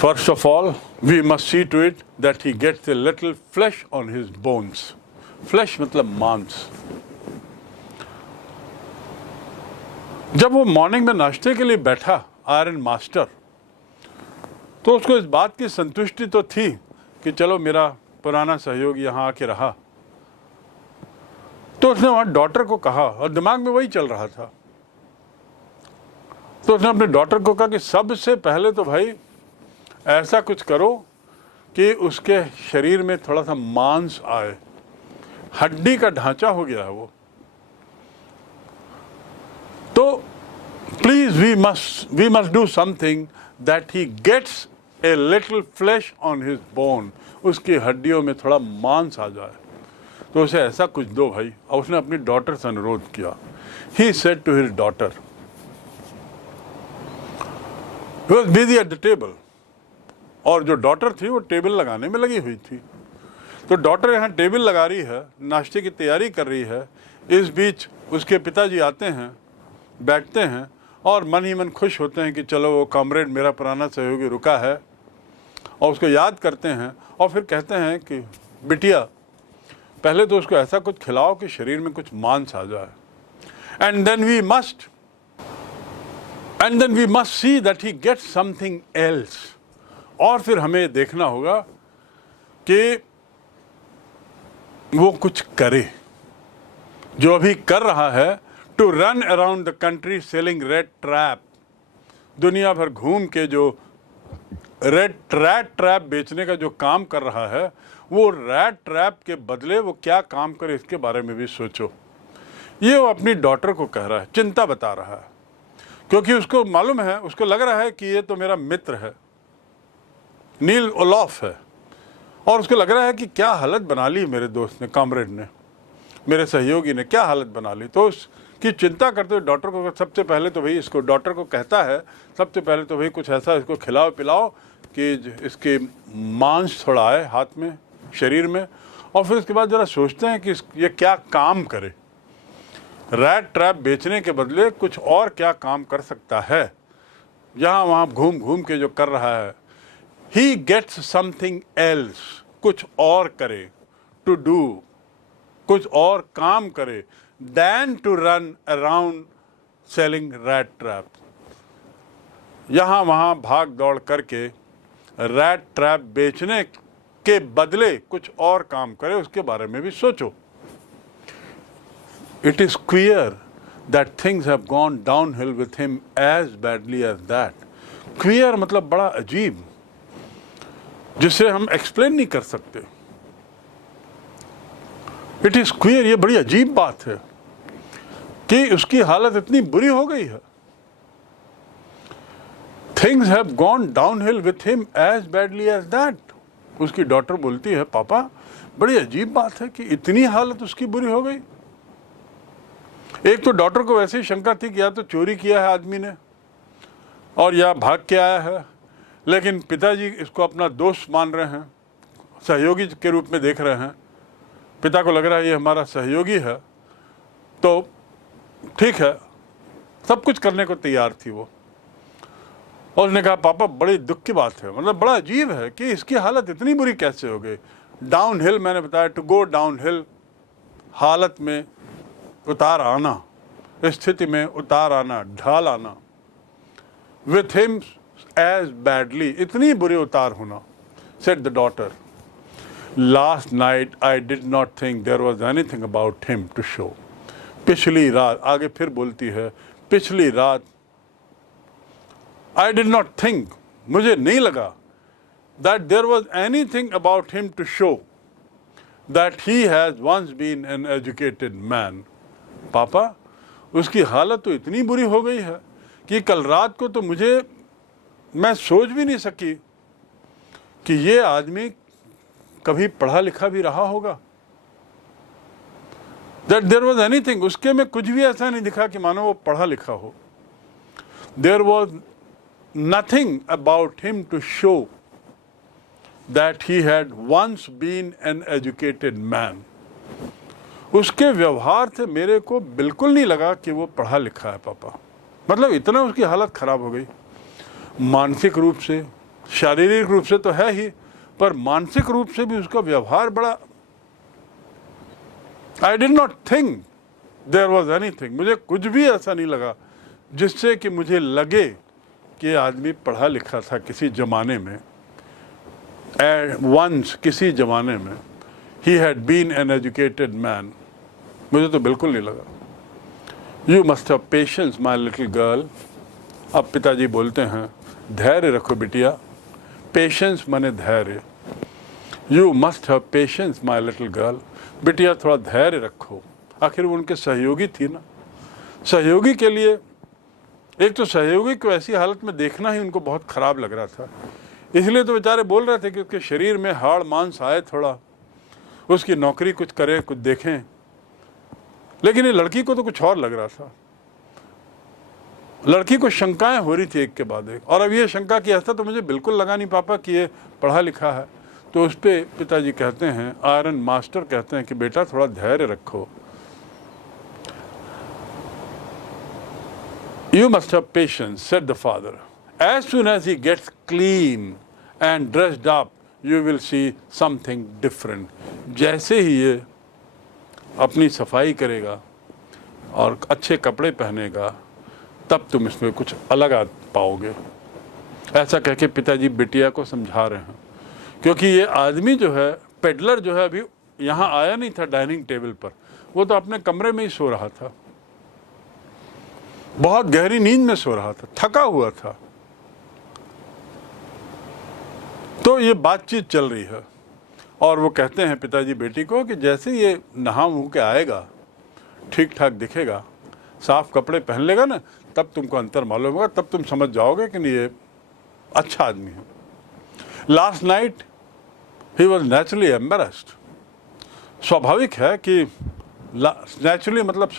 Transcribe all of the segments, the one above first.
First of all, we must see to it that he gets a little flesh on his bones. Flesh मतलब मांस. जब वो morning में नाश्ते के लिए बैठा आयरन मास्टर, तो उसको इस बात की संतुष्टि तो थी कि चलो मेरा पुराना सहयोगी यहाँ आके रहा. तो उसने वहाँ डॉटर को कहा, और दिमाग में वही चल रहा था, तो उसने अपने डॉटर को कहा कि सबसे पहले तो भाई ऐसा कुछ करो कि उसके शरीर में थोड़ा सा मांस आए. हड्डी का ढांचा हो गया है वो. तो please we must do something that he gets a little flesh on his bone. उसकी हड्डियों में थोड़ा मांस आ जाए. तो उसे ऐसा कुछ दो भाई. और उसने अपनी डॉटर से अनुरोध किया. He said to his daughter, he was busy at the table. और जो डॉटर थी वो टेबल लगाने में लगी हुई थी. तो डॉटर यहाँ टेबल लगा रही है, नाश्ते की तैयारी कर रही है. इस बीच उसके पिताजी आते हैं, बैठते हैं और मन ही मन खुश होते हैं कि चलो वो कॉमरेड मेरा पुराना सहयोगी रुका है, और उसको याद करते हैं. और फिर कहते हैं कि बिटिया पहले तो उसको ऐसा कुछ खिलाओ कि शरीर में कुछ मांस आ जाए. And then we must see that he gets something else. और फिर हमें देखना होगा कि वो कुछ करे. जो अभी कर रहा है, to run around the country selling rat trap. दुनिया भर घूम के जो रेड ट्रैप बेचने का जो काम कर रहा है, वो रेड ट्रैप के बदले वो क्या काम करे इसके बारे में भी सोचो. ये वो अपनी डॉटर को कह रहा है, चिंता बता रहा है, क्योंकि उसको मालूम है, उसको लग रहा है कि ये तो मेरा मित्र है, नील ओलॉफ है. और उसको लग रहा है कि क्या हालत बना ली मेरे दोस्त ने, कॉमरेड ने, मेरे सहयोगी ने क्या हालत बना ली. तो उसकी चिंता करते हुए डॉटर को सबसे पहले तो भाई इसको डॉटर को कहता है, सबसे पहले तो भाई कुछ ऐसा इसको खिलाओ पिलाओ कि इसके मांस थोड़ा आए हाथ में, शरीर में. और फिर उसके बाद ज़रा सोचते हैं कि ये क्या काम करे. रैट ट्रैप बेचने के बदले कुछ और क्या काम कर सकता है. यहाँ वहाँ घूम घूम के जो कर रहा है, he gets something else. कुछ और करे, to do, कुछ और काम करे, than to run around selling rat traps. यहाँ वहाँ भाग दौड़ करके रैट ट्रैप बेचने के बदले कुछ और काम करे, उसके बारे में भी सोचो. It is queer that things have gone downhill with him as badly as that. Queer मतलब बड़ा अजीब, जिसे हम एक्सप्लेन नहीं कर सकते. इट इज क्वियर, ये बड़ी अजीब बात है कि उसकी हालत इतनी बुरी हो गई है. Things have gone downhill with him as badly as that. उसकी डॉटर बोलती है, पापा बड़ी अजीब बात है कि इतनी हालत उसकी बुरी हो गई. एक तो डॉटर को वैसे ही शंका थी कि या तो चोरी किया है आदमी ने और या भाग के आया है. लेकिन पिताजी इसको अपना दोस्त मान रहे हैं, सहयोगी के रूप में देख रहे हैं. पिता को लग रहा है ये हमारा सहयोगी है, तो ठीक है, सब कुछ करने को तैयार थी वो. और उसने कहा, पापा बड़ी दुख की बात है, मतलब बड़ा अजीब है कि इसकी हालत इतनी बुरी कैसे हो गई. डाउन हिल, मैंने बताया, टू गो डाउन हिल, हालत में उतार आना, स्थिति में उतार आना, ढाल आना. विथ हिम as badly, इतनी बुरी उतार होना. said the daughter, last night I did not think there was anything about him to show. पिछली रात, आगे फिर बोलती है, पिछली रात I did not think, मुझे नहीं लगा that there was anything about him to show that he has once been an educated man. पापा उसकी हालत तो इतनी बुरी हो गई है कि कल रात को तो मैं सोच भी नहीं सकी कि ये आदमी कभी पढ़ा लिखा भी रहा होगा. That there was anything, उसके में कुछ भी ऐसा नहीं दिखा कि मानो वो पढ़ा लिखा हो. There was nothing about him to show that he had once been an educated man. उसके व्यवहार से मेरे को बिल्कुल नहीं लगा कि वो पढ़ा लिखा है पापा. मतलब इतना उसकी हालत खराब हो गई, मानसिक रूप से, शारीरिक रूप से तो है ही, पर मानसिक रूप से भी उसका व्यवहार बड़ा, I did not think there was anything, मुझे कुछ भी ऐसा नहीं लगा जिससे कि मुझे लगे कि आदमी पढ़ा लिखा था किसी ज़माने में, वंस किसी ज़माने में, he had been an educated man. मुझे तो बिल्कुल नहीं लगा। You must have patience my little girl. अब पिताजी बोलते हैं, धैर्य रखो बिटिया। पेशेंस माने धैर्य। You must have patience my little girl. बिटिया थोड़ा धैर्य रखो। आखिर वो उनके सहयोगी थी ना। सहयोगी के लिए, एक तो सहयोगी को ऐसी हालत में देखना ही उनको बहुत ख़राब लग रहा था, इसलिए तो बेचारे बोल रहे थे कि उसके शरीर में हाड़ मांस आए, थोड़ा उसकी नौकरी कुछ करें, कुछ देखें। लेकिन ये लड़की को तो कुछ और लग रहा था। लड़की को शंकाएं हो रही थी एक के बाद एक, और अब ये शंका कि ऐसा तो मुझे बिल्कुल लगा नहीं पापा कि ये पढ़ा लिखा है। तो उस पर पिताजी कहते हैं, आयरन मास्टर कहते हैं कि बेटा थोड़ा धैर्य रखो। You must have patience, said the father. As soon as he gets clean and dressed up, you will see something different. जैसे ही ये अपनी सफाई करेगा और अच्छे कपड़े पहनेगा, तब तुम इसमें कुछ अलग आ पाओगे। ऐसा कह के पिताजी बिटिया को समझा रहे हैं, क्योंकि ये आदमी जो है, पेडलर जो है, अभी यहाँ आया नहीं था डाइनिंग टेबल पर, वो तो अपने कमरे में ही सो रहा था, बहुत गहरी नींद में सो रहा था, थका हुआ था। तो ये बातचीत चल रही है और वो कहते हैं पिताजी बेटी को कि जैसे ये नहा मुँह के आएगा, ठीक ठाक दिखेगा, साफ कपड़े पहन लेगा ना, तब तुमको अंतर मालूम होगा, तब तुम समझ जाओगे कि नहीं ये अच्छा आदमी है। Last night he was naturally embarrassed. स्वाभाविक है कि नेचुरली मतलब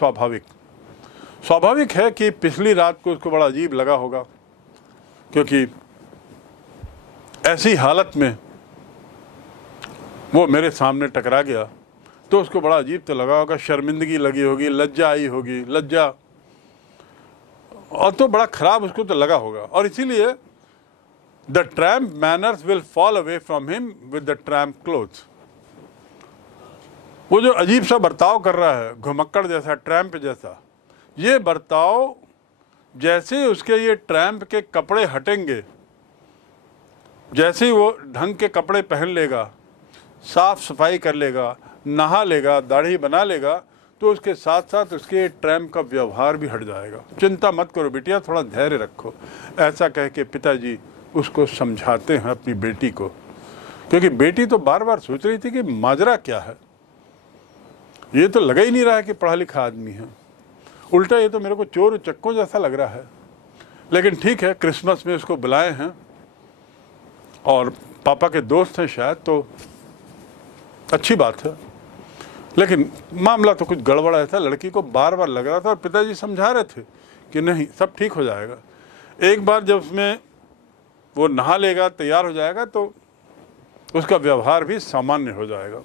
स्वाभाविक है कि पिछली रात को उसको बड़ा अजीब लगा होगा, क्योंकि ऐसी हालत में वो मेरे सामने टकरा गया, तो उसको बड़ा अजीब तो लगा होगा, शर्मिंदगी लगी होगी, लज्जा आई होगी, लज्जा, और तो बड़ा खराब उसको तो लगा होगा। और इसीलिए the tramp manners will fall away from him with the tramp clothes. वो जो अजीब सा बर्ताव कर रहा है, घुमक्कड़ जैसा, ट्रैम्प जैसा, ये बर्ताव जैसे ही उसके ये ट्रैम्प के कपड़े हटेंगे, जैसे ही वो ढंग के कपड़े पहन लेगा, साफ सफाई कर लेगा, नहा लेगा, दाढ़ी बना लेगा, तो उसके साथ साथ उसके ट्रैम्प का व्यवहार भी हट जाएगा। चिंता मत करो बिटिया, थोड़ा धैर्य रखो। ऐसा कह के पिताजी उसको समझाते हैं अपनी बेटी को, क्योंकि बेटी तो बार बार सोच रही थी कि माजरा क्या है, ये तो लगा ही नहीं रहा है कि पढ़ा लिखा आदमी है, उल्टा ये तो मेरे को चोर उचक्कों जैसा लग रहा है। लेकिन ठीक है, क्रिसमस में उसको बुलाए हैं और पापा के दोस्त हैं शायद, तो अच्छी बात है। लेकिन मामला तो कुछ गड़बड़ ऐसा लड़की को बार बार लग रहा था, और पिताजी समझा रहे थे कि नहीं, सब ठीक हो जाएगा। एक बार जब उसमें वो नहा लेगा, तैयार हो जाएगा, तो उसका व्यवहार भी सामान्य हो जाएगा।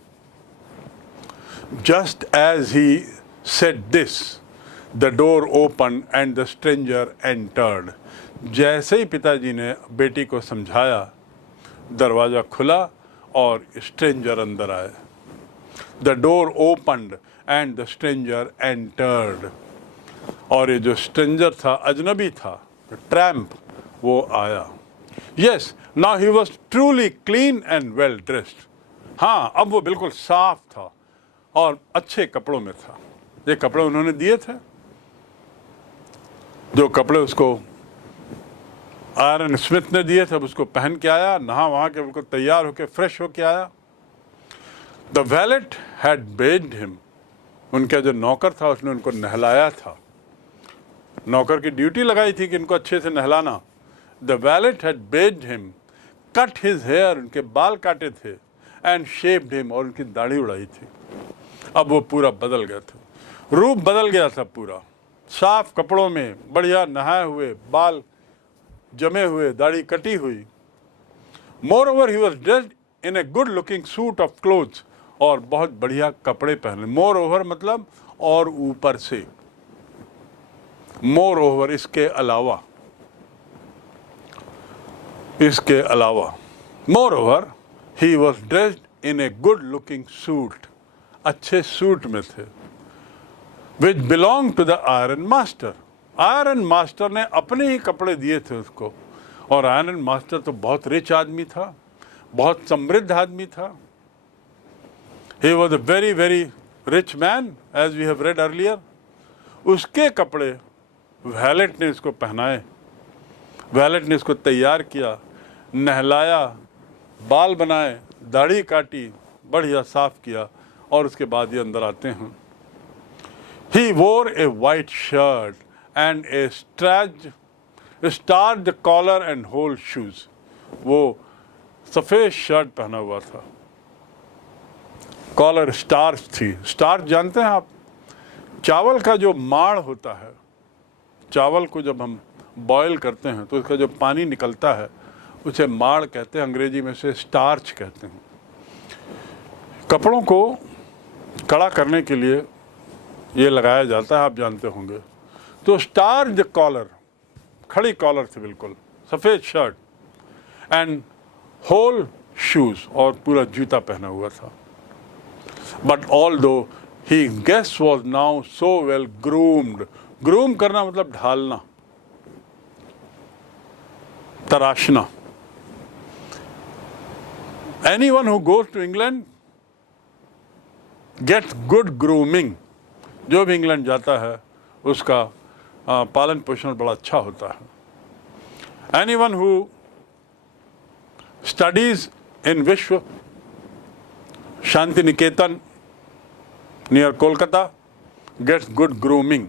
Just as he said this the door open and the stranger entered. जैसे ही पिताजी ने बेटी को समझाया, दरवाज़ा खुला और स्ट्रेंजर अंदर आए। The door opened and the stranger entered. और ये जो स्ट्रेंजर था, अजनबी था, ट्रैम्प, वो आया। Yes, now he was truly clean and well dressed. हाँ, अब वो बिल्कुल साफ था और अच्छे कपड़ों में था। ये कपड़े उन्होंने दिए थे, जो कपड़े उसको आयरन स्मिथ ने दिए थे, उसको पहन के आया, नहा वहाँ के बिल्कुल तैयार होके फ्रेश होके आया। The valet had bathed him. उनका जो नौकर था उसने उनको नहलाया था। नौकर की ड्यूटी लगाई थी कि इनको अच्छे से नहलाना। The valet had bathed him, cut his hair, उनके बाल काटे थे, एंड शेप्ड हिम, और उनकी दाढ़ी उड़ाई थी। अब वो पूरा बदल गया था, रूप बदल गया था पूरा, साफ कपड़ों में, बढ़िया नहाए हुए, बाल जमे हुए, दाढ़ी कटी हुई। More over he was dressed in a good looking suit of clothes, और बहुत बढ़िया कपड़े पहने। मोर ओवर मतलब और ऊपर से, मोर ओवर इसके अलावा। इसके अलावा moreover he was dressed in a good looking suit, अच्छे सूट में थे, which belong to the iron master. Iron master ने अपने ही कपड़े दिए थे उसको, और आयरन मास्टर तो बहुत रिच आदमी था, बहुत समृद्ध आदमी था। He was a very very rich man as we have read earlier. उसके कपड़े वैलेट ने इसको पहनाए, वैलेट ने इसको तैयार किया, नहलाया, बाल बनाए, दाढ़ी काटी, बढ़िया साफ किया, और उसके बाद ये अंदर आते हैं। He wore a white shirt and a starch collar and whole shoes. वो सफ़ेद शर्ट पहना हुआ था, कॉलर स्टार्च थी। स्टार्च जानते हैं आप? चावल का जो माड़ होता है, चावल को जब हम बॉयल करते हैं तो उसका जो पानी निकलता है उसे माड़ कहते हैं, अंग्रेजी में से स्टार्च कहते हैं। कपड़ों को कड़ा करने के लिए ये लगाया जाता है, आप जानते होंगे। तो स्टार्च कॉलर, खड़ी कॉलर थी बिल्कुल, सफ़ेद शर्ट एंड होल शूज़, और पूरा जूता पहना हुआ था। But all those he guest was now so well groomed. Groom करना मतलब ढालना, तराशना। Anyone who goes to England gets good grooming। जो भी इंग्लैंड जाता है उसका पालन पोषण बड़ा अच्छा होता है। Anyone who studies in विश्व Shanti Niketan near Kolkata gets good grooming।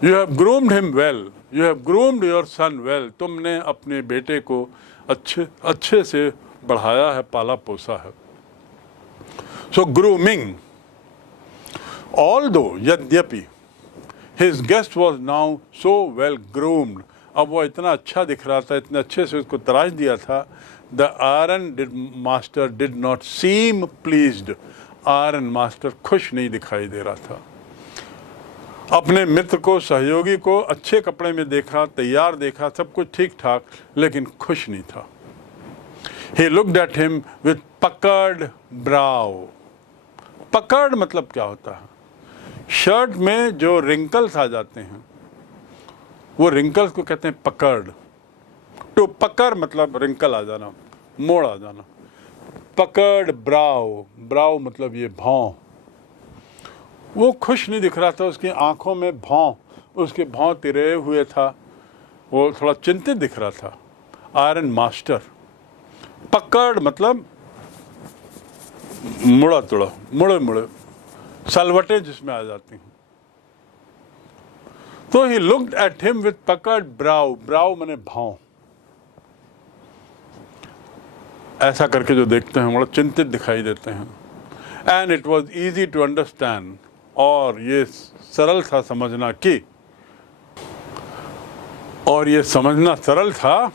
You have groomed him well, you have groomed your son well। तुमने अपने बेटे को अच्छे से बढ़ाया है, पाला पोसा है। So grooming, although यद्यपि his guest was now so well groomed, अब वो इतना अच्छा दिख रहा था, इतने अच्छे से उसको तराश दिया था। The iron master did not seem pleased। Iron master खुश नहीं दिखाई दे रहा था। अपने मित्र को, सहयोगी को अच्छे कपड़े में देखा, तैयार देखा, सब कुछ ठीक ठाक, लेकिन खुश नहीं था। He looked at him with puckered brow। पकड़ मतलब क्या होता है? शर्ट में जो रिंकल्स आ जाते हैं वो रिंकल्स को कहते हैं पकड़। टू पकड़ मतलब रिंकल आ जाना, मोड़ आ जाना। पकड़ ब्राउ, ब्राउ मतलब ये भौं। वो खुश नहीं दिख रहा था, उसकी आंखों में भौं, उसके भौं तिरे हुए था, वो थोड़ा चिंतित दिख रहा था। Iron master. पकड़ मतलब मुड़ा तुड़ा, मुड़े मुड़े, सलवटें जिसमें आ जाती हैं। तो he looked at him with पकड़ ब्राउ। ब्राउ माने भौं। ऐसा करके जो देखते हैं बड़ा चिंतित दिखाई देते हैं। And it was easy to understand, और ये सरल था समझना कि, और ये समझना सरल था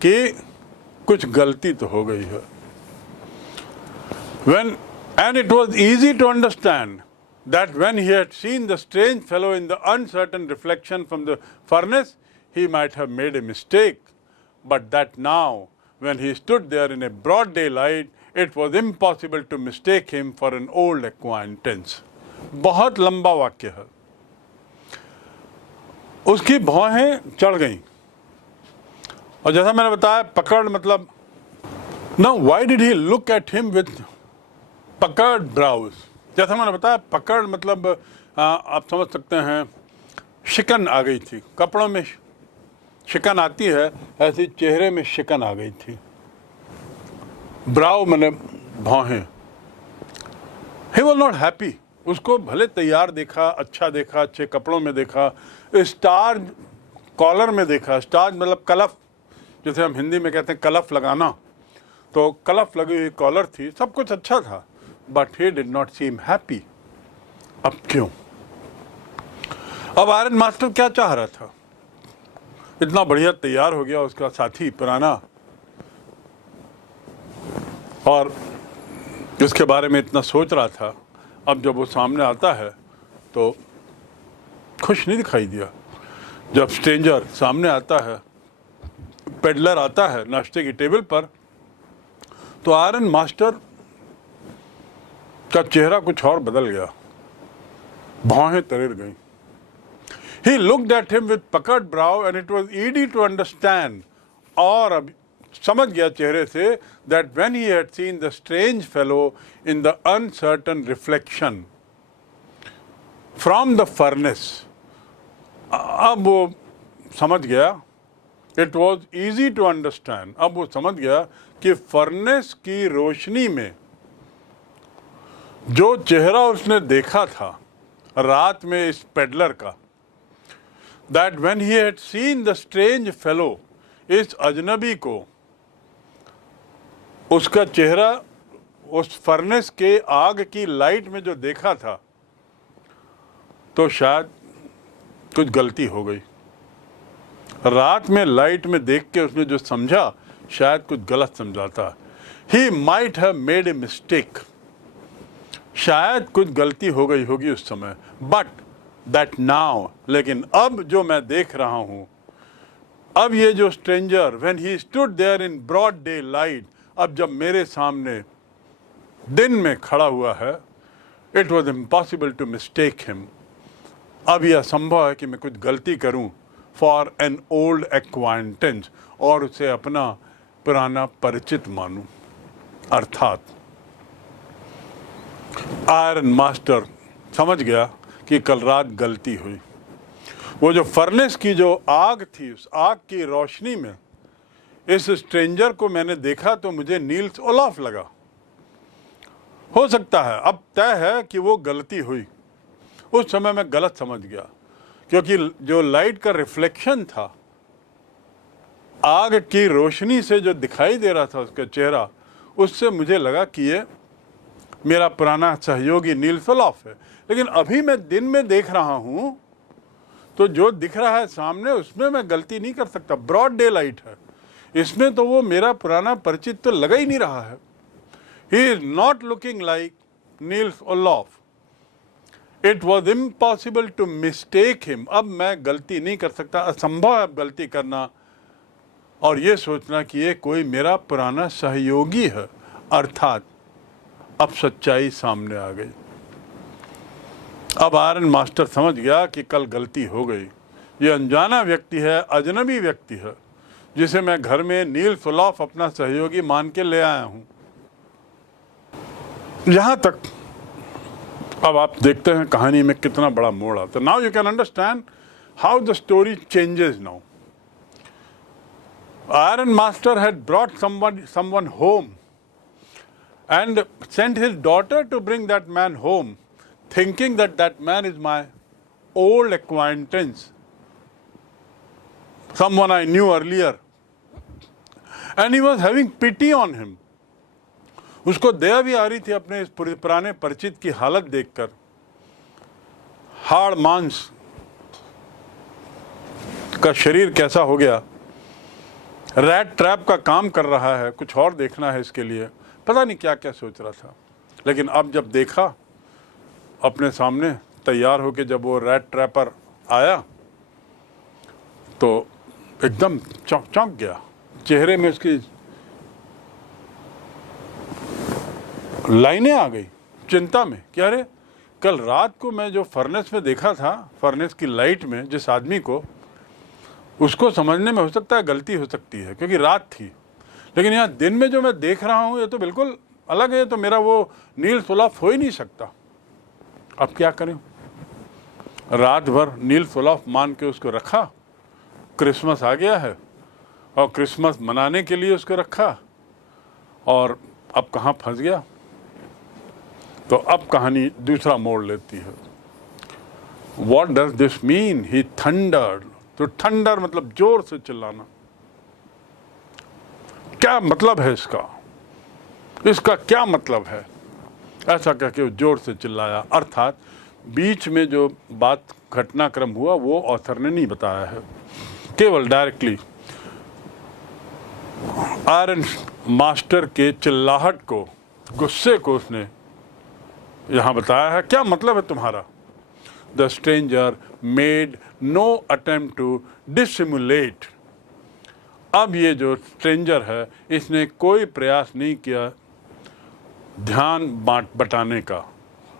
कि कुछ गलती तो हो गई है। And it was easy to understand that when he had seen the strange fellow in the uncertain reflection from the furnace, he might have made a mistake, but that now, when he stood there in a broad daylight, it was impossible to mistake him for an old acquaintance। बहुत लंबा वाक्य है। उसकी भौहें चढ़ गईं, और जैसा मैंने बताया पकड़ मतलब, now why did he look at him with puckered brows? जैसा मैंने बताया पकड़ मतलब आप समझ सकते हैं शिकन आ गई थी, कपड़ों में शिकन आती है, ऐसी चेहरे में शिकन आ गई थी। ब्राउ माने भौहें। He was not happy। उसको भले तैयार देखा, अच्छा देखा, अच्छे कपड़ों में देखा, स्टार कॉलर में देखा। स्टार मतलब कलफ, जैसे हम हिंदी में कहते हैं कलफ लगाना, तो कलफ लगी हुई कॉलर थी, सब कुछ अच्छा था। But he did not seem happy. अब क्यों? अब आयरन मास्टर क्या चाह रहा था? इतना बढ़िया तैयार हो गया उसका साथी पुराना, और जिसके बारे में इतना सोच रहा था, अब जब वो सामने आता है तो खुश नहीं दिखाई दिया। जब स्ट्रेंजर सामने आता है, पेडलर आता है नाश्ते की टेबल पर, तो आयरन मास्टर का चेहरा कुछ और बदल गया, भौहें तरेर गई। He looked at him with puckered brow and it was easy to understand, और अब समझ गया चेहरे से, that when he had seen the strange fellow in the uncertain reflection from the furnace, अब वो समझ गया, it was easy to understand, अब वो समझ गया कि फर्नेस की रोशनी में जो चेहरा उसने देखा था रात में इस पेडलर का, that when he had seen the strange fellow, इस अजनबी को, उसका चेहरा उस फर्नेस के आग की लाइट में जो देखा था, तो शायद कुछ गलती हो गई। रात में लाइट में देख के उसने जो समझा, शायद कुछ गलत समझा था। He might have made a mistake, शायद कुछ गलती हो गई होगी उस समय, बट दैट नाउ, लेकिन अब जो मैं देख रहा हूं, अब ये जो stranger, when he stood there in broad day light, अब जब मेरे सामने दिन में खड़ा हुआ है, it was impossible to mistake him, अब यह संभव है कि मैं कुछ गलती करूं फॉर एन ओल्ड एक्वाइंटेंस, और उसे अपना पुराना परिचित मानूं। अर्थात आयरन मास्टर समझ गया कि कल रात गलती हुई। वो जो फर्नेस की जो आग थी, उस आग की रोशनी में इस स्ट्रेंजर को मैंने देखा तो मुझे नील्स ओलाफ लगा। हो सकता है, अब तय है कि वो गलती हुई, उस समय मैं गलत समझ गया, क्योंकि जो लाइट का रिफ्लेक्शन था, आग की रोशनी से जो दिखाई दे रहा था उसका चेहरा, उससे मुझे लगा कि ये मेरा पुराना सहयोगी नील्स ओलाफ है। लेकिन अभी मैं दिन में देख रहा हूं, तो जो दिख रहा है सामने, उसमें मैं गलती नहीं कर सकता, ब्रॉड डे लाइट है, इसमें तो वो मेरा पुराना परिचित तो लगा ही नहीं रहा है। He is not looking like Nils Olof, it was impossible to mistake him, अब मैं गलती नहीं कर सकता, असंभव है गलती करना और ये सोचना कि ये कोई मेरा पुराना सहयोगी है। अर्थात अब सच्चाई सामने आ गई। अब आयरन मास्टर समझ गया कि कल गलती हो गई, ये अनजाना व्यक्ति है, अजनबी व्यक्ति है, जिसे मैं घर में नील्स ओलाफ अपना सहयोगी मान के ले आया हूं। यहां तक अब आप देखते हैं कहानी में कितना बड़ा मोड़ आता है। Now you can understand how the story changes now. Iron Master had brought someone home and sent his daughter to bring that man home, thinking that that man is my old acquaintance, someone I knew earlier, and he was having pity on him. उसको दया भी आ रही थी अपने इस पुराने परिचित की हालत देखकर। हाड़ मांस का शरीर कैसा हो गया, रैट ट्रैप का काम कर रहा है, कुछ और देखना है इसके लिए, पता नहीं क्या क्या सोच रहा था। लेकिन अब जब देखा अपने सामने तैयार होके, जब वो रैट ट्रैपर आया तो एकदम चौंक गया, चेहरे में उसकी लाइनें आ गई चिंता में कि अरे कल रात को मैं जो फर्नेस में देखा था, फर्नेस की लाइट में जिस आदमी को, उसको समझने में हो सकता है गलती हो सकती है क्योंकि रात थी, लेकिन यहाँ दिन में जो मैं देख रहा हूँ ये तो बिल्कुल अलग है, तो मेरा वो नील्स ओलाफ हो ही नहीं सकता। अब क्या करें? रात भर नील्स ओलाफ मान के उसको रखा, क्रिसमस आ गया है और क्रिसमस मनाने के लिए उसको रखा, और अब कहाँ फंस गया। तो अब कहानी दूसरा मोड़ लेती है। What does this mean? He thundered. तो थंडर मतलब जोर से चिल्लाना। क्या मतलब है इसका? इसका क्या मतलब है? ऐसा कह के जोर से चिल्लाया। अर्थात बीच में जो बात घटनाक्रम हुआ वो ऑथर ने नहीं बताया है, केवल डायरेक्टली आयरन मास्टर के चिल्लाहट को, गुस्से को उसने यहां बताया है। क्या मतलब है तुम्हारा? The stranger made no attempt to dissimulate. अब ये जो स्ट्रेंजर है इसने कोई प्रयास नहीं किया ध्यान बटाने का,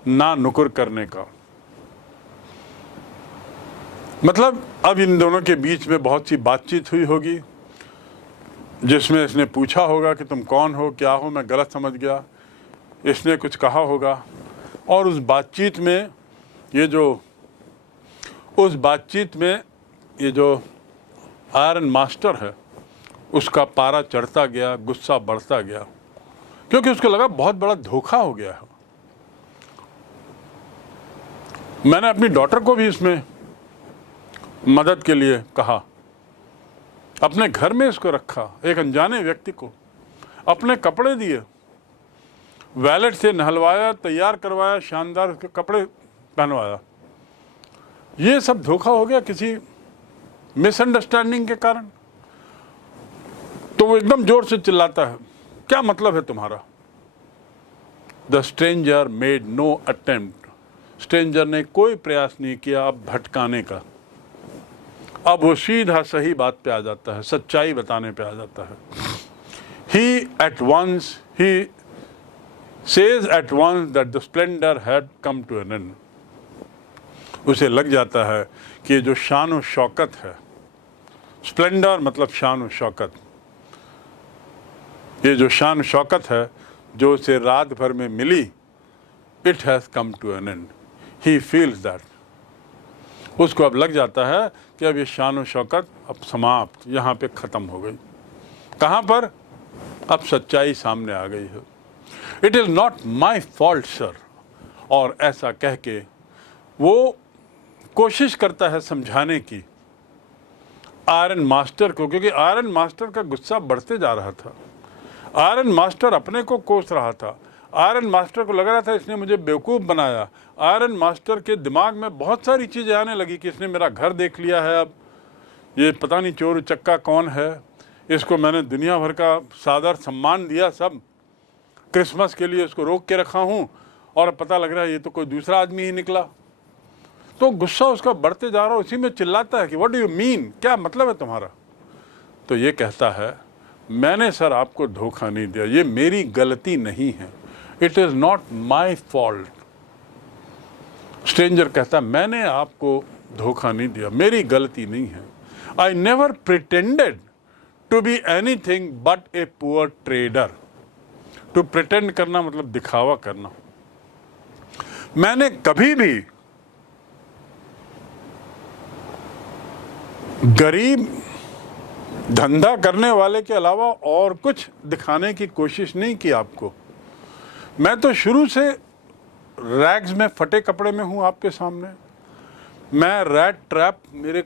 ना नुकुर करने का। मतलब अब इन दोनों के बीच में बहुत सी बातचीत हुई होगी जिसमें इसने पूछा होगा कि तुम कौन हो, क्या हो, मैं गलत समझ गया, इसने कुछ कहा होगा। और उस बातचीत में ये जो आयरन मास्टर है उसका पारा चढ़ता गया, गुस्सा बढ़ता गया, क्योंकि उसको लगा बहुत बड़ा धोखा हो गया है। मैंने अपनी डॉटर को भी इसमें मदद के लिए कहा, अपने घर में इसको रखा, एक अनजाने व्यक्ति को अपने कपड़े दिए, वैलेट से नहलवाया, तैयार करवाया, शानदार उसके कपड़े पहनवाया। ये सब धोखा हो गया किसी मिसअंडरस्टैंडिंग के कारण। तो वो एकदम जोर से चिल्लाता है, क्या मतलब है तुम्हारा? The stranger made no attempt, stranger ने कोई प्रयास नहीं किया अब भटकाने का। अब वो सीधा सही बात पे आ जाता है, सच्चाई बताने पे आ जाता है। he says at once that the splendor had come to an end. उसे लग जाता है कि ये जो शान और शौकत है, स्प्लेंडर मतलब शान और शौकत, ये जो शान शौकत है जो उसे रात भर में मिली, it has come to an end. He feels that, उसको अब लग जाता है कि अब ये शान और शौकत अब समाप्त, यहाँ पे ख़त्म हो गई। कहाँ पर? अब सच्चाई सामने आ गई है। It is not my fault sir. और ऐसा कह के वो कोशिश करता है समझाने की आयरन मास्टर को, क्योंकि आयरन मास्टर का गुस्सा बढ़ते जा रहा था। आयरन मास्टर अपने को कोस रहा था। आयरन मास्टर को लग रहा था इसने मुझे बेवकूफ़ बनाया। आयरन मास्टर के दिमाग में बहुत सारी चीज़ें आने लगी कि इसने मेरा घर देख लिया है, अब ये पता नहीं चोर उचक्का कौन है, इसको मैंने दुनिया भर का सादर सम्मान दिया, सब क्रिसमस के लिए इसको रोक के रखा हूँ, और पता लग रहा है ये तो कोई दूसरा आदमी ही निकला। तो गुस्सा उसका बढ़ते जा रहा है। उसी में चिल्लाता है कि व्हाट डू यू मीन, क्या मतलब है तुम्हारा? तो ये कहता है, मैंने सर आपको धोखा नहीं दिया, ये मेरी गलती नहीं है, it is not my fault. Stranger कहता है, मैंने आपको धोखा नहीं दिया, मेरी गलती नहीं है। I never pretended to be anything but a poor trader. To pretend करना मतलब दिखावा करना। मैंने कभी भी गरीब धंधा करने वाले के अलावा और कुछ दिखाने की कोशिश नहीं की आपको। मैं तो शुरू से रैग्स में, फटे कपड़े में हूँ आपके सामने। मैं रैट ट्रैप मेरे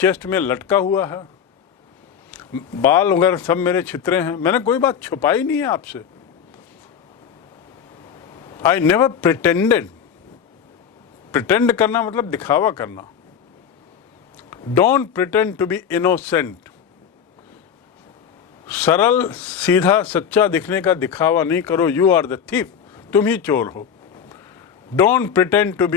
चेस्ट में लटका हुआ है, बाल वगैरह सब मेरे छितरे हैं, मैंने कोई बात छुपाई नहीं है आपसे। आई नेवर प्रिटेंडेड। प्रिटेंड करना मतलब दिखावा करना। Don't pretend to be innocent. सरल सीधा सच्चा दिखने का दिखावा नहीं करो। यू आर द थीफ, तुम ही चोर हो। Don't pretend to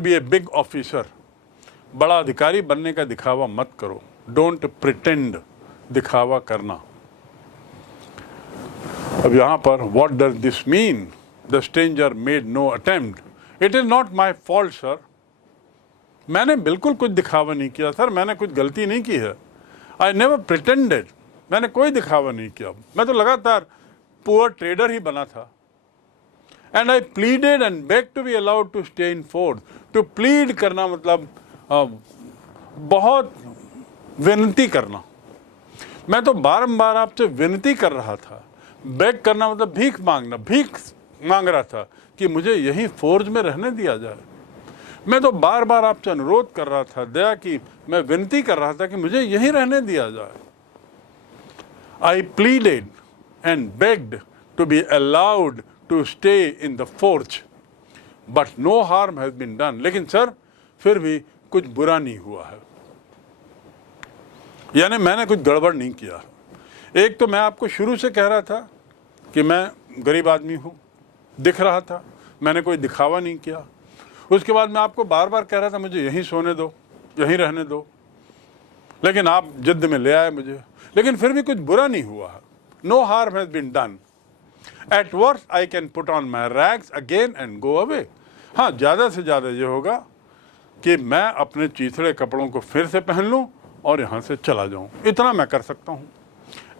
be a big officer. बड़ा अधिकारी बनने का दिखावा मत करो। डोंट प्रिटेंड, दिखावा करना। अब यहाँ पर what does this mean? The stranger made no attempt. It is not my fault sir. मैंने बिल्कुल कुछ दिखावा नहीं किया सर, मैंने कुछ गलती नहीं की है। आई नेवर प्रिटेंडेड, मैंने कोई दिखावा नहीं किया। मैं तो लगातार पुअर ट्रेडर ही बना था। And I pleaded and beg to be allowed to stay in fort. To plead करना मतलब बहुत विनती करना। मैं तो बारंबार आपसे विनती कर रहा था। बेग करना मतलब भीख मांगना, भीख मांग रहा था कि मुझे यही फोर्ज में रहने दिया जाए। मैं तो बार बार आपसे अनुरोध कर रहा था, दया की मैं विनती कर रहा था कि मुझे यहीं रहने दिया जाए। I pleaded and begged to be allowed to stay in the forge but no harm has been done. लेकिन सर फिर भी कुछ बुरा नहीं हुआ है, यानी मैंने कुछ गड़बड़ नहीं किया। एक तो मैं आपको शुरू से कह रहा था कि मैं गरीब आदमी हूँ, दिख रहा था, मैंने कोई दिखावा नहीं किया। उसके बाद मैं आपको बार बार कह रहा था मुझे यहीं सोने दो, यहीं रहने दो, लेकिन आप जिद में ले आए मुझे, लेकिन फिर भी कुछ बुरा नहीं हुआ। No harm has been done. At worst I can put on my rags again and go away. हाँ, ज़्यादा से ज़्यादा ये होगा कि मैं अपने चीथड़े कपड़ों को फिर से पहन लूँ और यहाँ से चला जाऊँ, इतना मैं कर सकता हूँ।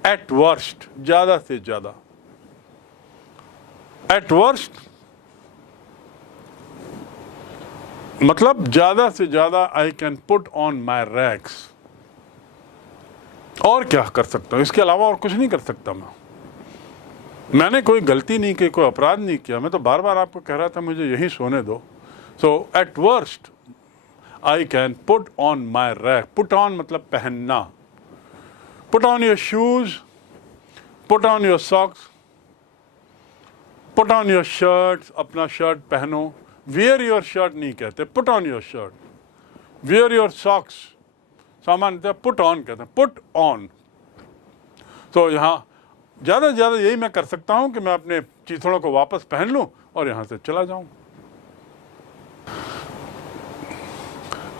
एट वर्स्ट, ज़्यादा से ज़्यादा। एट वर्स्ट मतलब ज़्यादा से ज़्यादा आई can put on my rags. और क्या कर सकता हूँ, इसके अलावा और कुछ नहीं कर सकता मैंने कोई गलती नहीं की, कोई अपराध नहीं किया। मैं तो बार बार आपको कह रहा था मुझे यहीं सोने दो। So at worst I can put on my rag. Put on मतलब पहनना। Put on your shoes, put on your socks, put on your shirt. अपना शर्ट पहनो। वियर योर शर्ट नहीं कहते, put on your shirt. Wear your socks सामान्यतः put on कहते हैं, put on. तो यहाँ ज़्यादा से ज़्यादा यही मैं कर सकता हूँ कि मैं अपने चीथड़ों को वापस पहन लूँ और यहाँ से चला जाऊँ।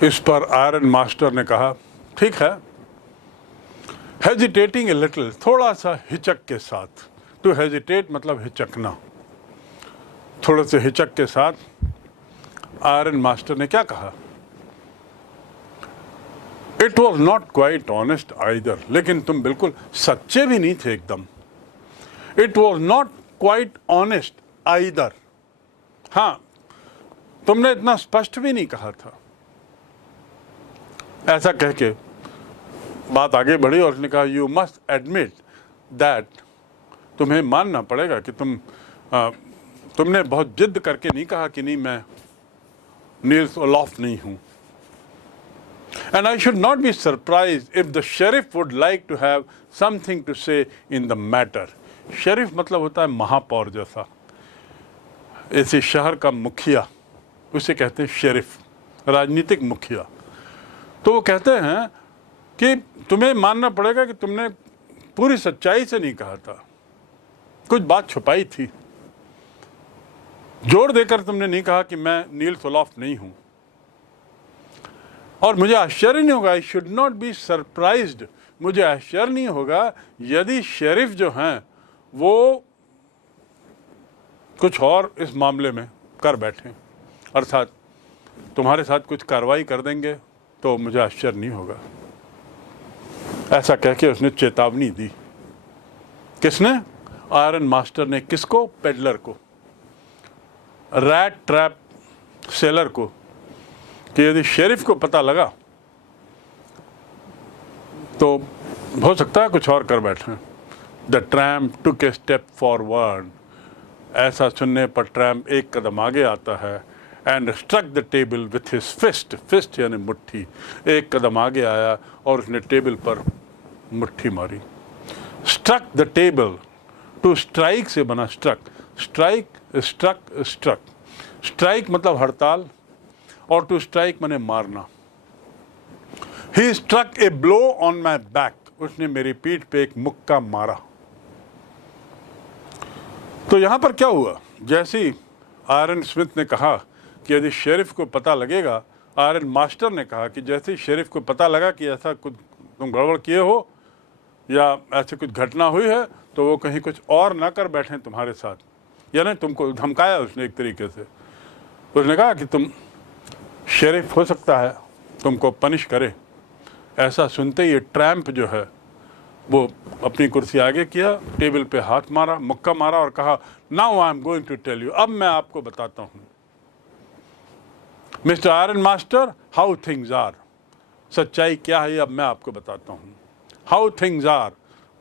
इस पर आयरन मास्टर ने कहा, ठीक है, हेजिटेटिंग ए लिटिल, थोड़ा सा हिचक के साथ। टू हेजिटेट मतलब हिचकना। थोड़े से हिचक के साथ आयरन मास्टर ने क्या कहा, it was not quite honest either. लेकिन तुम बिल्कुल सच्चे भी नहीं थे एकदम। It was not quite honest either. हाँ, तुमने इतना स्पष्ट भी नहीं कहा था। ऐसा कह के बात आगे बढ़ी और उसने कहा, यू मस्ट एडमिट दैट, तुम्हें मानना पड़ेगा कि तुमने बहुत जिद करके नहीं कहा कि नहीं मैं नील्स ओलॉफ नहीं हूं। And I should not be surprised if the sheriff would like to have something to say in the matter. शरीफ मतलब होता है महापौर जैसा, ऐसे शहर का मुखिया, उसे कहते हैं शेरिफ, राजनीतिक मुखिया। तो वो कहते हैं कि तुम्हें मानना पड़ेगा कि तुमने पूरी सच्चाई से नहीं कहा था, कुछ बात छुपाई थी। जोर देकर तुमने नहीं कहा कि मैं नील्स ओलॉफ नहीं हूं। और मुझे आश्चर्य नहीं होगा, I should not be surprised, मुझे आश्चर्य नहीं होगा यदि शेरिफ जो हैं वो कुछ और इस मामले में कर बैठें, अर्थात तुम्हारे साथ कुछ कार्रवाई कर देंगे, तो मुझे आश्चर्य नहीं होगा। ऐसा कह के उसने चेतावनी दी। किसने? आयरन मास्टर ने। किसको? पेडलर को, रैट ट्रैप सेलर को, कि यदि शेरिफ को पता लगा तो हो सकता है कुछ और कर बैठे। The tramp took a step forward. ऐसा सुनने पर ट्रैम्प एक कदम आगे आता है, and struck the table with his fist. Fist यानी मुट्ठी। एक कदम आगे आया और उसने टेबल पर मुट्ठी मारी। Struck the table, to strike से बना struck. Strike, struck, struck. Strike मतलब हड़ताल और टू स्ट्राइक माने मारना। He struck a blow on my back. उसने मेरी पीठ पे एक मुक्का मारा। तो यहां पर क्या हुआ? जैसे आयरन स्मिथ ने कहा कि यदि शेरिफ को पता लगेगा, आयरन मास्टर ने कहा कि जैसे शेरिफ को पता लगा कि ऐसा कुछ तुम गड़बड़ किए हो या ऐसी कुछ घटना हुई है, तो वो कहीं कुछ और ना कर बैठे तुम्हारे साथ। यानी तुमको धमकाया उसने एक तरीके से। उसने कहा कि तुम शेरिफ हो सकता है तुमको पनिश करे। ऐसा सुनते ही ट्रैम्प जो है वो अपनी कुर्सी आगे किया, टेबल पे हाथ मारा, मुक्का मारा और कहा, now I am going to tell you, अब मैं आपको बताता हूं mister iron master, how things are. सच्चाई क्या है अब मैं आपको बताता हूं। हाउ थिंग्स आर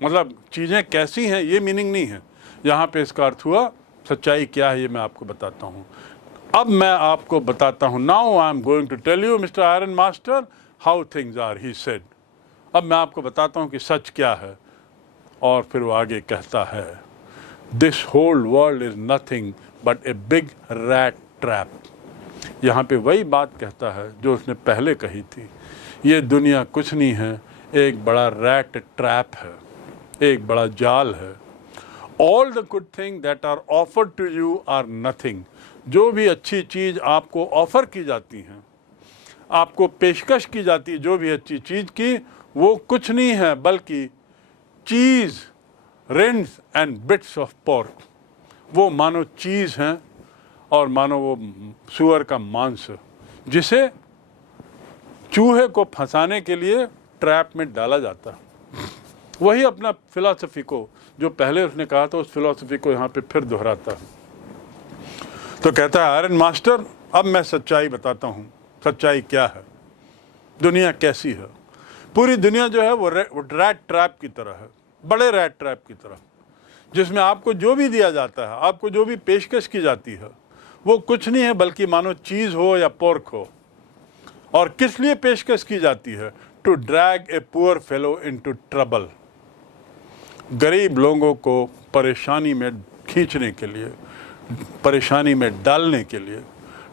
मतलब चीज़ें कैसी हैं, ये मीनिंग नहीं है यहाँ पे। इसका अर्थ हुआ सच्चाई क्या है ये मैं आपको बताता हूँ। अब मैं आपको बताता हूँ। Now I am going to tell you mister iron master how things are, he said. अब मैं आपको बताता हूँ कि सच क्या है। और फिर वो आगे कहता है, this whole world is nothing but a big rat trap. यहाँ पे वही बात कहता है जो उसने पहले कही थी। ये दुनिया कुछ नहीं है, एक बड़ा रैट ट्रैप है, एक बड़ा जाल है। All the good thing that are offered to you are nothing. जो भी अच्छी चीज़ आपको ऑफर की जाती हैं, आपको पेशकश की जाती है जो भी अच्छी चीज़ की, वो कुछ नहीं है बल्कि चीज़, रिंड्स एंड बिट्स ऑफ पोर्क। वो मानो चीज़ हैं और मानो वो सूअर का मांस, जिसे चूहे को फंसाने के लिए ट्रैप में डाला जाता है। वही अपना फिलॉसफी को, जो पहले उसने कहा था, उस फिलॉसफी को यहाँ पे फिर दोहराता है। तो कहता है आयरन मास्टर, अब मैं सच्चाई बताता हूँ। सच्चाई क्या है, दुनिया कैसी है। पूरी दुनिया जो है वो रैट ट्रैप की तरह है, बड़े रैट ट्रैप की तरह, जिसमें आपको जो भी दिया जाता है, आपको जो भी पेशकश की जाती है, वो कुछ नहीं है बल्कि मानो चीज़ हो या पोर्क हो। और किस लिए पेशकश की जाती है? To drag a poor fellow into trouble. गरीब लोगों को परेशानी में खींचने के लिए, परेशानी में डालने के लिए।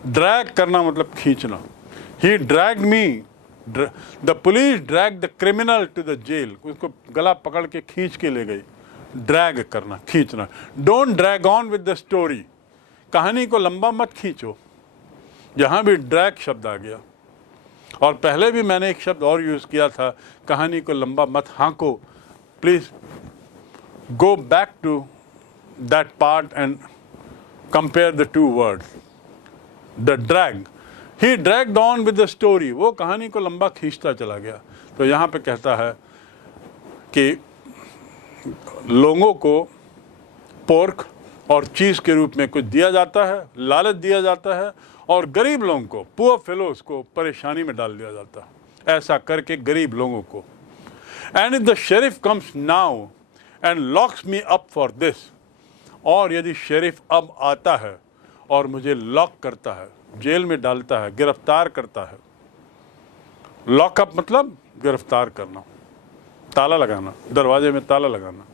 ड्रैग करना मतलब खींचना। He drag me, the police drag the criminal to the jail. उसको गला पकड़ के खींच के ले गई। ड्रैग करना, खींचना। Don't drag on with the story. कहानी को लंबा मत खींचो। यहाँ भी ड्रैग शब्द आ गया। और पहले भी मैंने एक शब्द और यूज़ किया था, कहानी को लंबा मत हाँको। Please go back to that part and compare the two words. The drag, he dragged on with the story. वो कहानी को लंबा खींचता चला गया। तो यहाँ पे कहता है कि लोगों को पोर्क और चीज़ के रूप में कुछ दिया जाता है, लालच दिया जाता है, और गरीब लोगों को, पुअर फेलोज को परेशानी में डाल दिया जाता है। ऐसा करके गरीब लोगों को। And if the sheriff comes now and locks me up for this. और यदि शेरिफ अब आता है और मुझे लॉक करता है, जेल में डालता है, गिरफ्तार करता है। लॉकअप मतलब गिरफ्तार करना, ताला लगाना, दरवाजे में ताला लगाना।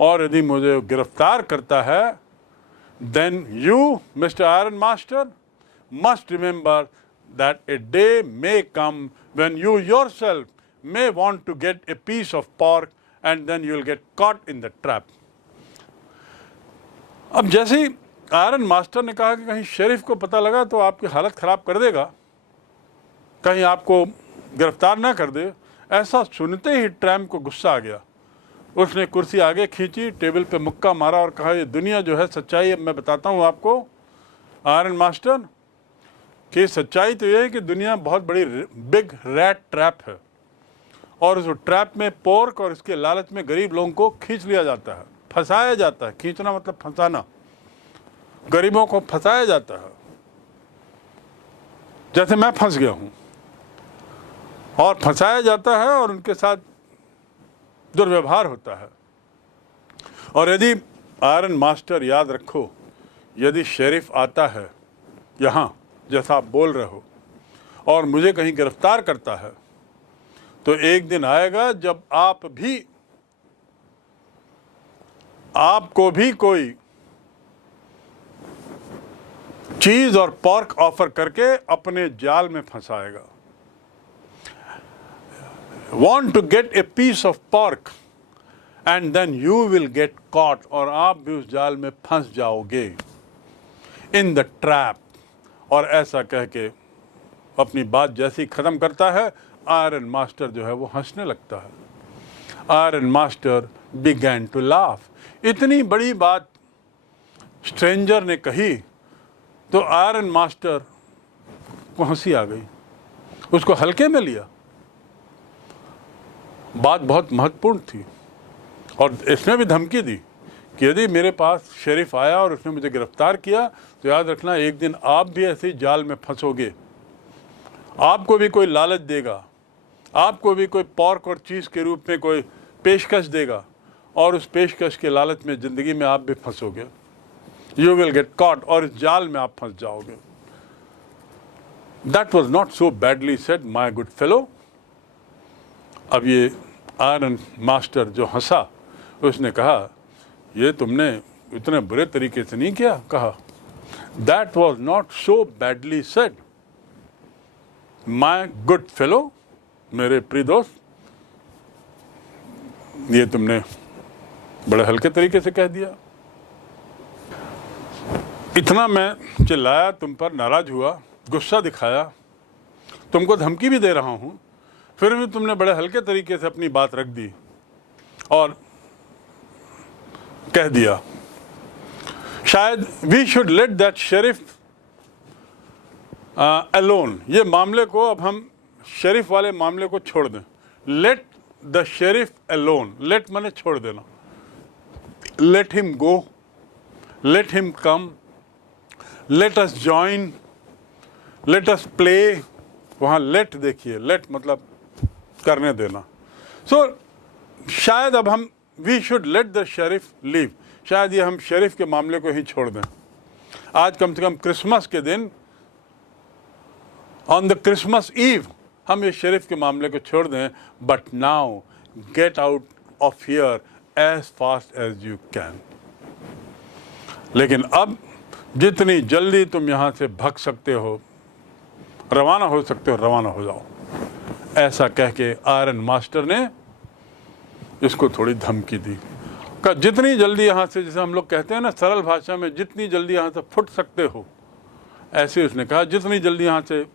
और यदि मुझे गिरफ्तार करता है, then you mister iron master must remember that a day may come when you yourself may want to get a piece of pork and then you will get caught in the trap. अब जैसे ही iron master ने कहा कि कहीं sheriff को पता लगा तो आपकी हालत ख़राब कर देगा, कहीं आपको गिरफ्तार ना कर दे, ऐसा सुनते ही ट्रैम को गुस्सा आ गया। उसने कुर्सी आगे खींची, टेबल पे मुक्का मारा और कहा, ये दुनिया जो है सच्चाई अब मैं बताता हूँ आपको आयरन मास्टर, कि सच्चाई तो ये है कि दुनिया बहुत बड़ी बिग रैट ट्रैप है। और उस ट्रैप में पोर्क और इसके लालच में गरीब लोगों को खींच लिया जाता है, फंसाया जाता है। खींचना मतलब फंसाना। गरीबों को फंसाया जाता है, जैसे मैं फंस गया हूँ, और फंसाया जाता है और उनके साथ दुर्व्यवहार होता है। और यदि आयरन मास्टर, याद रखो, यदि शेरिफ आता है यहाँ जैसा आप बोल रहे हो और मुझे कहीं गिरफ्तार करता है, तो एक दिन आएगा जब आपको भी कोई चीज और पोर्क ऑफर करके अपने जाल में फंसाएगा। Want to get a piece of pork and then you will get caught, और आप भी उस जाल में फंस जाओगे, in the trap। और ऐसा कह के अपनी बात जैसी ख़त्म करता है, आयरन मास्टर जो है वो हंसने लगता है। Iron master began to laugh. इतनी बड़ी बात स्ट्रेंजर ने कही तो आयरन मास्टर को हंसी आ गई, उसको हल्के में लिया। बात बहुत महत्वपूर्ण थी और इसने भी धमकी दी कि यदि मेरे पास शेरिफ आया और उसने मुझे गिरफ्तार किया तो याद रखना एक दिन आप भी ऐसे ही जाल में फंसोगे। आपको भी कोई लालच देगा, आपको भी कोई पोर्क और चीज़ के रूप में कोई पेशकश देगा और उस पेशकश के लालच में ज़िंदगी में आप भी फंसोगे। यू विल गेट कॉट, और इस जाल में आप फंस जाओगे। That was not so badly said my good fellow. अब ये आयरन मास्टर जो हंसा, उसने कहा, ये तुमने इतने बुरे तरीके से नहीं किया। कहा, that was not so badly said my good fellow. मेरे प्रिय दोस्त, ये तुमने बड़े हल्के तरीके से कह दिया। इतना मैं चिल्लाया तुम पर, नाराज हुआ, गुस्सा दिखाया, तुमको धमकी भी दे रहा हूँ, फिर भी तुमने बड़े हल्के तरीके से अपनी बात रख दी और कह दिया शायद we should let that sheriff alone, ये मामले को अब हम शेरिफ वाले मामले को छोड़ दें। Let the sheriff alone, let माने छोड़ देना, let him go, let him come, let us join, let us play. वहाँ लेट देखिए, लेट मतलब करने देना। सो शायद अब हम we should let the sheriff leave, शायद ये हम शेरिफ के मामले को ही छोड़ दें। आज कम से कम क्रिसमस के दिन, ऑन द क्रिसमस ईव, हम ये शेरिफ के मामले को छोड़ दें। But now get out of here as fast as you can. लेकिन अब जितनी जल्दी तुम यहाँ से भाग सकते हो, रवाना हो सकते हो, रवाना हो जाओ। ऐसा कह के आयरन मास्टर ने इसको थोड़ी धमकी दी। का जितनी जल्दी यहाँ से, जैसे हम लोग कहते हैं ना सरल भाषा में, जितनी जल्दी यहाँ से फुट सकते हो, ऐसे उसने कहा जितनी जल्दी यहाँ से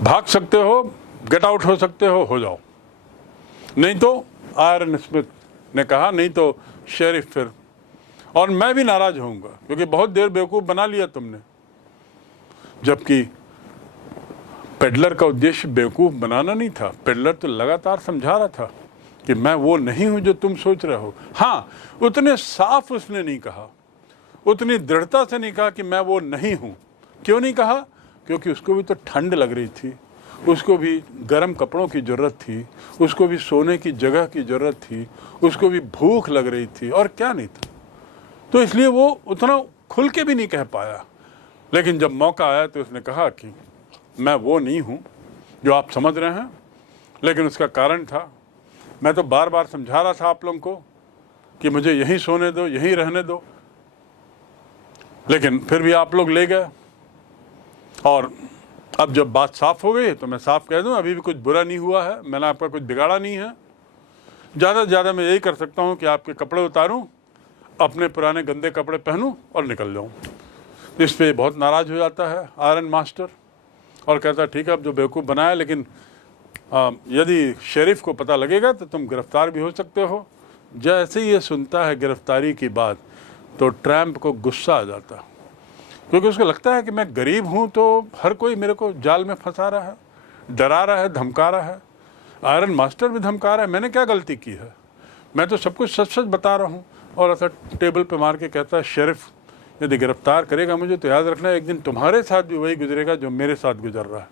भाग सकते हो, गेट आउट हो सकते हो जाओ। नहीं तो, आयरन स्मिथ ने कहा, नहीं तो शेरिफ फिर, और मैं भी नाराज होऊंगा क्योंकि बहुत देर बेवकूफ़ बना लिया तुमने। जबकि पेडलर का उद्देश्य बेवकूफ़ बनाना नहीं था। पेडलर तो लगातार समझा रहा था कि मैं वो नहीं हूं जो तुम सोच रहे हो। हाँ, उतने साफ उसने नहीं कहा, उतनी दृढ़ता से नहीं कहा कि मैं वो नहीं हूं। क्यों नहीं कहा? क्योंकि उसको भी तो ठंड लग रही थी, उसको भी गर्म कपड़ों की ज़रूरत थी, उसको भी सोने की जगह की ज़रूरत थी, उसको भी भूख लग रही थी, और क्या नहीं था। तो इसलिए वो उतना खुल के भी नहीं कह पाया। लेकिन जब मौका आया तो उसने कहा कि मैं वो नहीं हूँ जो आप समझ रहे हैं। लेकिन उसका कारण था, मैं तो बार बार समझा रहा था आप लोगों को कि मुझे यहीं सोने दो, यहीं रहने दो, लेकिन फिर भी आप लोग ले गए। और अब जब बात साफ हो गई तो मैं साफ कह दूं, अभी भी कुछ बुरा नहीं हुआ है, मैंने आपका कुछ बिगाड़ा नहीं है। ज़्यादा से ज़्यादा मैं यही कर सकता हूं कि आपके कपड़े उतारूं, अपने पुराने गंदे कपड़े पहनूं और निकल जाऊं। इस पे बहुत नाराज़ हो जाता है आयरन मास्टर और कहता है ठीक है, अब जो बेवकूफ़ बनाया, लेकिन यदि शेरिफ को पता लगेगा तो तुम गिरफ्तार भी हो सकते हो। जैसे ही ये सुनता है गिरफ्तारी की बात तो ट्रैम्प को गुस्सा आ जाता, क्योंकि उसको लगता है कि मैं गरीब हूँ तो हर कोई मेरे को जाल में फंसा रहा है, डरा रहा है, धमका रहा है। आयरन मास्टर भी धमका रहा है, मैंने क्या गलती की है, मैं तो सब कुछ सच सच बता रहा हूँ। और ऐसा टेबल पे मार के कहता है, शेरिफ यदि गिरफ्तार करेगा मुझे तो याद रखना एक दिन तुम्हारे साथ भी वही गुजरेगा जो मेरे साथ गुजर रहा है,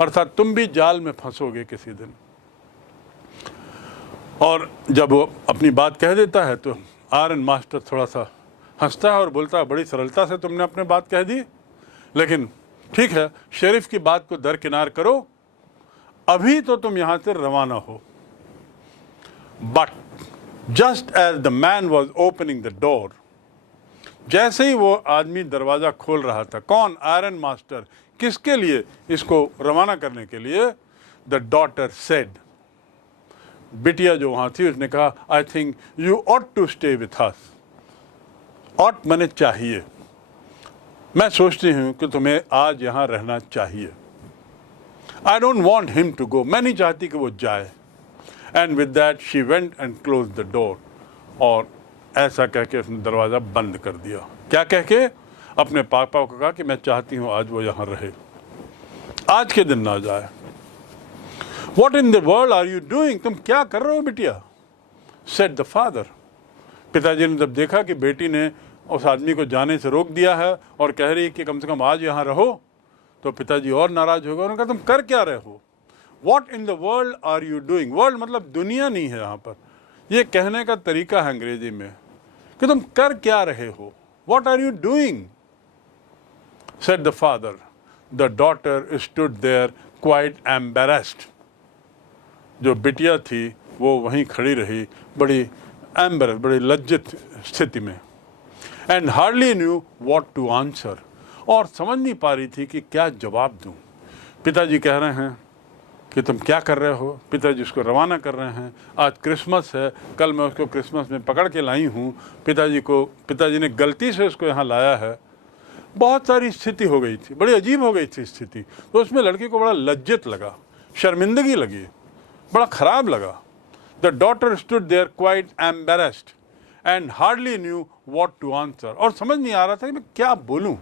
अर्थात तुम भी जाल में फंसोगे किसी दिन। और जब वो अपनी बात कह देता है तो आयरन मास्टर थोड़ा सा हंसता है और बोलता है, बड़ी सरलता से तुमने अपनी बात कह दी, लेकिन ठीक है, शेरिफ की बात को दरकिनार करो, अभी तो तुम यहां से रवाना हो। But just as the man was opening the door, जैसे ही वो आदमी दरवाजा खोल रहा था, कौन? Iron master. किसके लिए? इसको रवाना करने के लिए। द डॉटर सेड, बिटिया जो वहां थी उसने कहा, I think you ought to stay with us. Ought माने चाहिए, मैं सोचती हूं कि तुम्हें आज यहां रहना चाहिए। I don't want him to go, मैं नहीं चाहती कि वो जाए। And with that she went and close the door, और ऐसा कह के उसने दरवाज़ा बंद कर दिया। क्या कह के? अपने पापा को कहा कि मैं चाहती हूँ आज वो यहाँ रहे, आज के दिन ना जाए। What in the world are you doing, तुम क्या कर रहे हो बिटिया? Said the father. पिताजी ने जब देखा कि बेटी ने उस आदमी को जाने से रोक दिया है और कह रही कि कम से कम आज यहाँ रहो, तो पिताजी और नाराज हो गए। उन्होंने कहा, तुम कर क्या रहे हो? What in the world are you doing. World मतलब दुनिया नहीं है यहाँ पर, ये कहने का तरीका है अंग्रेजी में कि तुम कर क्या रहे हो। What are you doing, said the father. The daughter stood there quite embarrassed. जो बिटिया थी वो वहीं खड़ी रही, बड़ी एम्बेरेस्ड, बड़ी लज्जित स्थिति में। And hardly knew what to answer, और समझ नहीं पा रही थी कि क्या जवाब दूं। पिताजी कह रहे हैं कि तुम क्या कर रहे हो, पिताजी उसको रवाना कर रहे हैं। आज क्रिसमस है, कल मैं उसको क्रिसमस में पकड़ के लाई हूँ, पिताजी ने गलती से उसको यहाँ लाया है। बहुत सारी स्थिति हो गई थी, बड़ी अजीब हो गई थी स्थिति। तो उसमें लड़की को बड़ा लज्जित लगा, शर्मिंदगी लगी, बड़ा खराब लगा। The daughter stood there quite embarrassed and hardly knew what to answer, और समझ नहीं आ रहा था कि मैं क्या बोलूं।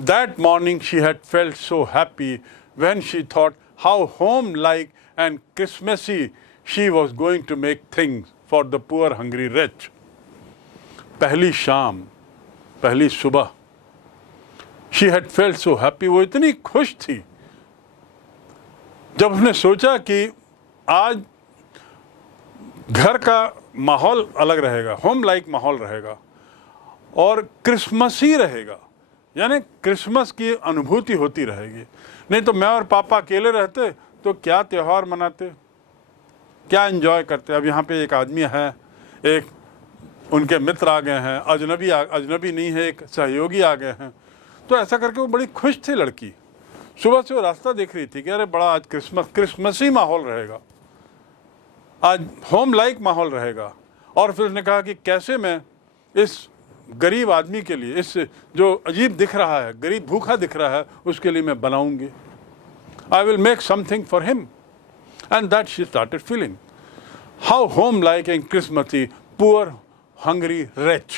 That morning she had felt so happy when she thought how home like and Christmassy she was going to make things for the poor hungry rich. पहली शाम, पहली सुबह, she had felt so happy, वो इतनी खुश थी जब उसने सोचा कि आज घर का माहौल अलग रहेगा, होम लाइक माहौल रहेगा और क्रिसमस ही रहेगा, यानी क्रिसमस की अनुभूति होती रहेगी। नहीं तो मैं और पापा अकेले रहते तो क्या त्यौहार मनाते, क्या एंजॉय करते। अब यहाँ पे एक आदमी है, एक उनके मित्र आ गए हैं, अजनबी नहीं है, एक सहयोगी आ गए हैं। तो ऐसा करके वो बड़ी खुश थी लड़की। सुबह से वो रास्ता देख रही थी कि अरे बड़ा आज क्रिसमसी माहौल रहेगा, आज होम लाइक माहौल रहेगा। और फिर उसने कहा कि कैसे मैं इस गरीब आदमी के लिए, इस जो अजीब दिख रहा है, गरीब भूखा दिख रहा है, उसके लिए मैं बनाऊंगी। I will make something for him. And that she started feeling how home like and Christmassy poor hungry wretch.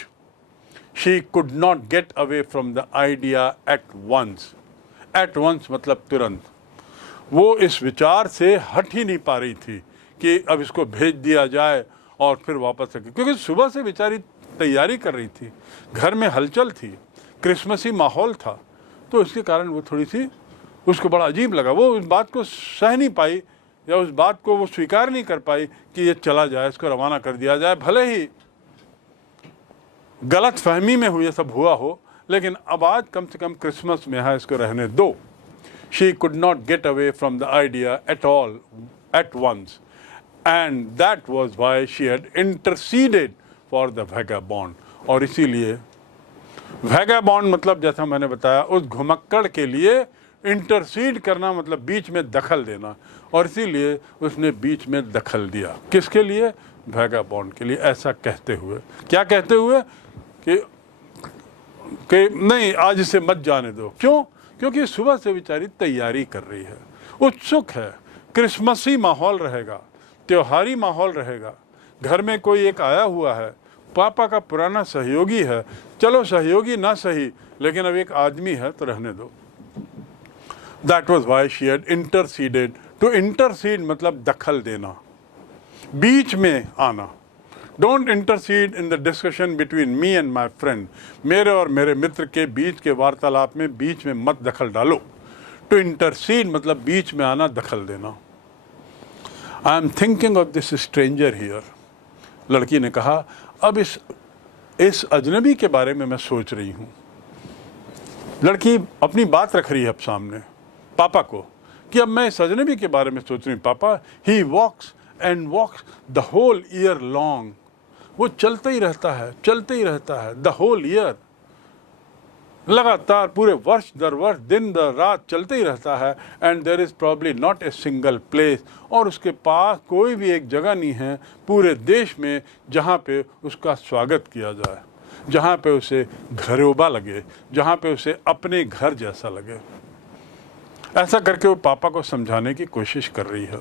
She could not get away from the idea at once. At once मतलब तुरंत। वो इस विचार से हट ही नहीं पा रही थी कि अब इसको भेज दिया जाए और फिर वापस आके, क्योंकि सुबह से बेचारी तैयारी कर रही थी, घर में हलचल थी, क्रिसमसी माहौल था। तो इसके कारण वो थोड़ी सी, उसको बड़ा अजीब लगा। वो उस बात को सह नहीं पाई या उस बात को वो स्वीकार नहीं कर पाई कि ये चला जाए, इसको रवाना कर दिया जाए। भले ही गलत फहमी में हुई, सब हुआ हो, लेकिन अब आज कम से कम क्रिसमस में है, इसको रहने दो। She could not get away from the idea at all at once, and that was why she had interceded for the vagabond. और इसीलिए वैगाबॉन्ड मतलब जैसा मैंने बताया, उस घुमक्कड़ के लिए इंटरसीड करना मतलब बीच में दखल देना, और इसीलिए उसने बीच में दखल दिया। किसके लिए? वैगाबॉन्ड के लिए। ऐसा कहते हुए, क्या कहते हुए कि नहीं, आज इसे मत जाने दो। क्यों? क्योंकि सुबह से बेचारी तैयारी कर रही है, उत्सुक है, क्रिसमसी माहौल रहेगा, त्योहारी माहौल रहेगा, घर में कोई एक आया हुआ है, पापा का पुराना सहयोगी है, चलो सहयोगी ना सही, लेकिन अब एक आदमी है तो रहने दो। That was why she had interceded. To intercede मतलब दखल देना, बीच में आना। Don't intercede in the discussion between me and my friend. मेरे और मेरे मित्र के बीच के वार्तालाप में बीच में मत दखल डालो। टू इंटरसीड मतलब बीच में आना, दखल देना। I am thinking of this stranger here. लड़की ने कहा, अब इस अजनबी के बारे में मैं सोच रही हूँ। लड़की अपनी बात रख रही है अब सामने पापा को कि अब मैं इस अजनबी के बारे में सोच रही हूँ। पापा, he walks and walks the whole year long. वो चलते ही रहता है, चलते ही रहता है, द होल ईयर, लगातार पूरे वर्ष दर वर्ष, दिन दर रात चलते ही रहता है। And there is probably not a single place, और उसके पास कोई भी एक जगह नहीं है पूरे देश में जहाँ पे उसका स्वागत किया जाए, जहाँ पे उसे घरोबा लगे, जहाँ पे उसे अपने घर जैसा लगे। ऐसा करके वो पापा को समझाने की कोशिश कर रही है।